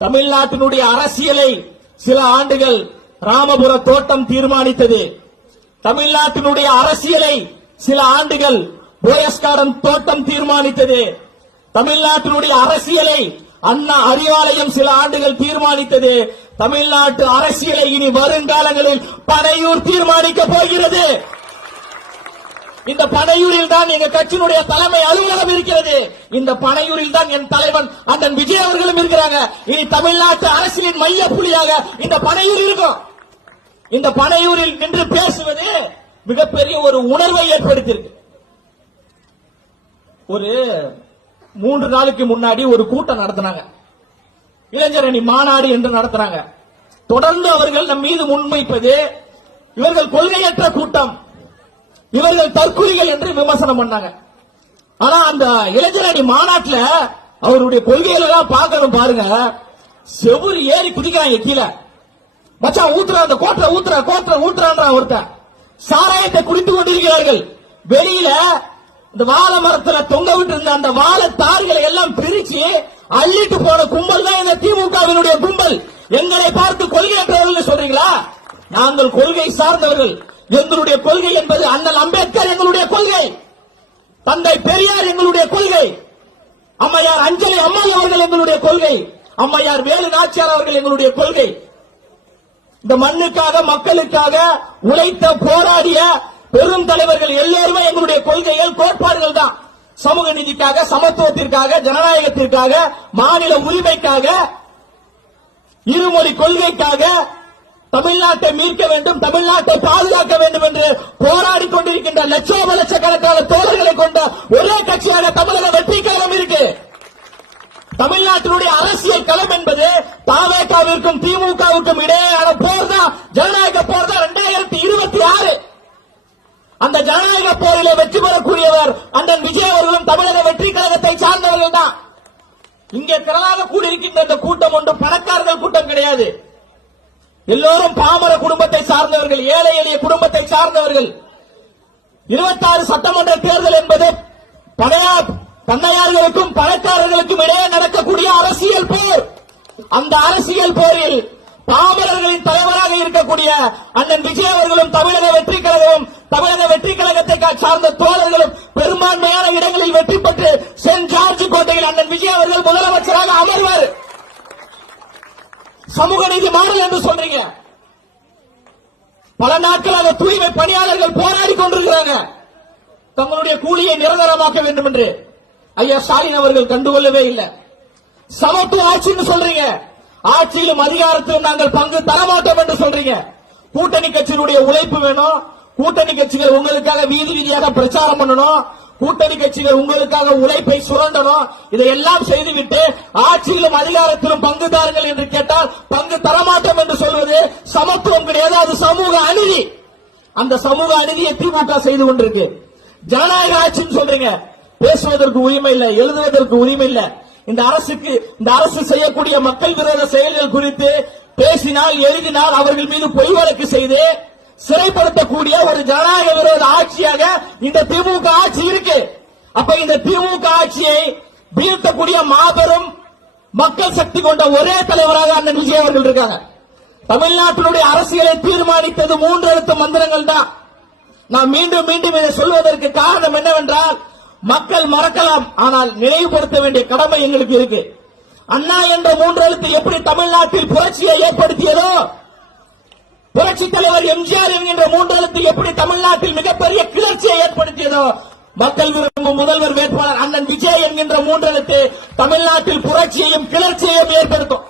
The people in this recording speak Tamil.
தமிழ்நாட்டினுடைய அரசியலை சில ஆண்டுகள் ராமபுர தோட்டம் தீர்மானித்தது. தமிழ்நாட்டினுடைய அரசியலை சில ஆண்டுகள் போயஸ் கார்டன் தோட்டம் தீர்மானித்தது. தமிழ்நாட்டினுடைய அரசியலை அண்ணா அறிவாலயம் சில ஆண்டுகள் தீர்மானித்தது. தமிழ்நாட்டு அரசியலை இனி வருங்காலங்களில் பனையூர் தீர்மானிக்க போகிறது. இந்த பனையூரில் தான் எங்க கட்சியினுடைய தலைமை அலுவலகம் இருக்கிறது. இந்த பனையூரில் தான் என் தலைவன் அண்ணன் விஜய் அவர்களும் இருக்கிறாங்க. இனி தமிழ்நாட்டு அரசியலின் மைய புள்ளியாக இந்த பனையூர் இருக்கும். இந்த பனையூரில் நின்று பேசுவது மிகப்பெரிய ஒரு உணர்வை ஏற்படுத்தியிருக்கு. ஒரு 3 நாளுக்கு முன்னாடி ஒரு கூட்டம் நடத்தினாங்க. இளைஞரணி மாநாடு என்று நடத்துறாங்க. தொடர்ந்து அவர்கள் நம் மீது முன்வைப்பது இவர்கள் கொள்கையற்ற கூட்டம், இவர்கள் தற்கொலைகள் என்று விமர்சனம் பண்ணாங்க. ஆனா அந்த இளைஞரணி மாநாட்டில் அவருடைய கொள்கைகள் எல்லாம் பார்க்கணும் பாருங்க. செவுரு ஏறி குதிக்கிறாங்க கீழே. மச்சான் ஊத்துற அந்த கோட்டை ஊத்துறான் ஒருத்தன். சாராயத்தை குடித்துக் கொண்டிருக்கிறார்கள். வெளியில இந்த வாழை மரத்துல தொங்க விட்டு இருந்த அந்த வாழை தார்களை எல்லாம் பிரிச்சு அள்ளிட்டு போன கும்பல் தான் இந்த திமுகவினுடைய கும்பல். எங்களை பார்த்து கொள்கையற்றவர்கள் சொல்றீங்களா? நாங்கள் கொள்கை சார்ந்தவர்கள். எங்களுடைய கொள்கை என்பது அண்ணல் அம்பேத்கர் எங்களுடைய கொள்கை, தந்தை பெரியார் எங்களுடைய கொள்கை, அம்மையார் அஞ்சலி அம்மாள் அவர்கள் எங்களுடைய கொள்கை, அம்மையார் வேலு நாச்சியார் அவர்கள் எங்களுடைய கொள்கை. இந்த மண்ணுக்காக மக்களுக்காக உழைத்த போராடிய பெரும் தலைவர்கள் எல்லோருமே எங்களுடைய கொள்கைகள் கோட்பாடுகள் தான். சமூக நீதிக்காக, சமத்துவத்திற்காக, ஜனநாயகத்திற்காக, மாநில உரிமைக்காக, இருமொழி கொள்கைக்காக, தமிழ்நாட்டை மீட்க வேண்டும், தமிழ்நாட்டை பாதுகாக்க வேண்டும் என்று போராடி கொண்டிருக்கின்ற லட்சக்கணக்கான தோழர்களை கொண்ட ஒரே கட்சியாக தமிழக வெற்றி கழகம் இருக்கு. தமிழ்நாட்டினுடைய அரசியல் களம் என்பது தாவேகாவிற்கும் திமுகவுக்கும் இடையேயான போர் தான், ஜனநாயக போர் தான். 2026 அந்த ஜனநாயக போரில் வெற்றி பெறக்கூடியவர் அண்ணன் விஜய் அவர்களும் தமிழக வெற்றி கழகத்தை சார்ந்தவர்கள் தான். இங்கே திரளாக கூடியிருக்கின்ற இந்த கூட்டம் ஒன்றும் பணக்காரர்கள் கூட்டம் கிடையாது. எல்லோரும் பாமர குடும்பத்தை சார்ந்தவர்கள், ஏழை எளிய குடும்பத்தை சார்ந்தவர்கள். 26 சட்டமன்ற தேர்தல் என்பது பண்ணையார்களுக்கும் பணக்காரர்களுக்கும் இடையே நடக்கக்கூடிய அரசியல் போர். அந்த அரசியல் போரில் பாமரர்களின் தலைவராக இருக்கக்கூடிய அண்ணன் விஜய் அவர்களும் தமிழக வெற்றி கழகமும், தமிழக வெற்றி கழகத்தை சார்ந்த தோழர்களும் பெரும்பான்மையான இடங்களில் வெற்றி பெற்று சென்ட் ஜார்ஜ் கோட்டையில் அண்ணன் விஜய் அவர்கள் முதலமைச்சராக அமர்வார். சமூக நீதி மாடல் என்று சொல்றீங்க. பல நாட்களாக தூய்மை பணியாளர்கள் போராடி கொண்டிருக்கிறாங்க தங்களுடைய கூலியை நிரந்தரமாக்க வேண்டும் என்று. ஐயா ஸ்டாலின் அவர்கள் கண்டுகொள்ளவே இல்லை. சமத்துவ ஆட்சின்னு சொல்றீங்க, ஆட்சியிலும் அதிகாரத்திலும் நாங்கள் பங்கு தரமாட்டோம் என்று சொல்றீங்க. கூட்டணி கட்சியினுடைய உழைப்பு வேணும், கூட்டணி கட்சிகள் உங்களுக்காக வீதி வீதியாக பிரச்சாரம் பண்ணணும், கூட்டணி கட்சிகள் உங்களுக்காக உழைப்பை சுரண்டணும். இதையெல்லாம் செய்துவிட்டு ஆட்சியிலும் அதிகாரத்திலும் பங்குதாரர்கள் என்று கேட்டால் பங்கு தரமாட்டோம் என்று சொல்வது சமத்துவம் கிடையாது, அது சமூக அநீதி. அந்த சமூக அநீதியை திமுக செய்து கொண்டிருக்கு. ஜனநாயக ஆட்சின்னு சொல்றீங்க, பேசுவதற்கு உரிமை இல்லை, எழுதுவதற்கு உரிமை இல்லை. இந்த அரசு செய்யக்கூடிய மக்கள் விரோத செயல்கள் குறித்து பேசினால், எழுதினால் அவர்கள் மீது பொய் வழக்கு செய்து சிறைப்படுத்தக்கூடிய ஒரு ஜனநாயக விரோத ஆட்சியாக இந்த திமுக ஆட்சி இருக்கு. அப்ப இந்த திமுக ஆட்சியை வீழ்த்தக்கூடிய மாபெரும் மக்கள் சக்தி கொண்ட ஒரே தலைவராக அண்ணன் விஜய் அவர்கள் இருக்காங்க. தமிழ்நாட்டினுடைய அரசியலை தீர்மானித்தது 3 எழுத்து மந்திரங்கள் தான். நான் மீண்டும் மீண்டும் இதை சொல்வதற்கு காரணம் என்னவென்றால், மக்கள் மறக்கலாம், ஆனால் நினைவுபடுத்த வேண்டிய கடமை எங்களுக்கு இருக்கு. அண்ணா என்ற 3 எழுத்து எப்படி தமிழ்நாட்டில் புரட்சியை ஏற்படுத்தியதோ, புரட்சி தலைவர் எம்ஜிஆர் என்கின்ற 3 எழுத்து எப்படி தமிழ்நாட்டில் மிகப்பெரிய கிளர்ச்சியை ஏற்படுத்தியதோ, மக்கள் விரும்பும் முதல்வர் வேட்பாளர் அண்ணன் விஜய் என்கின்ற 3 எழுத்து தமிழ்நாட்டில் புரட்சியையும் கிளர்ச்சியையும் ஏற்படுத்தும்.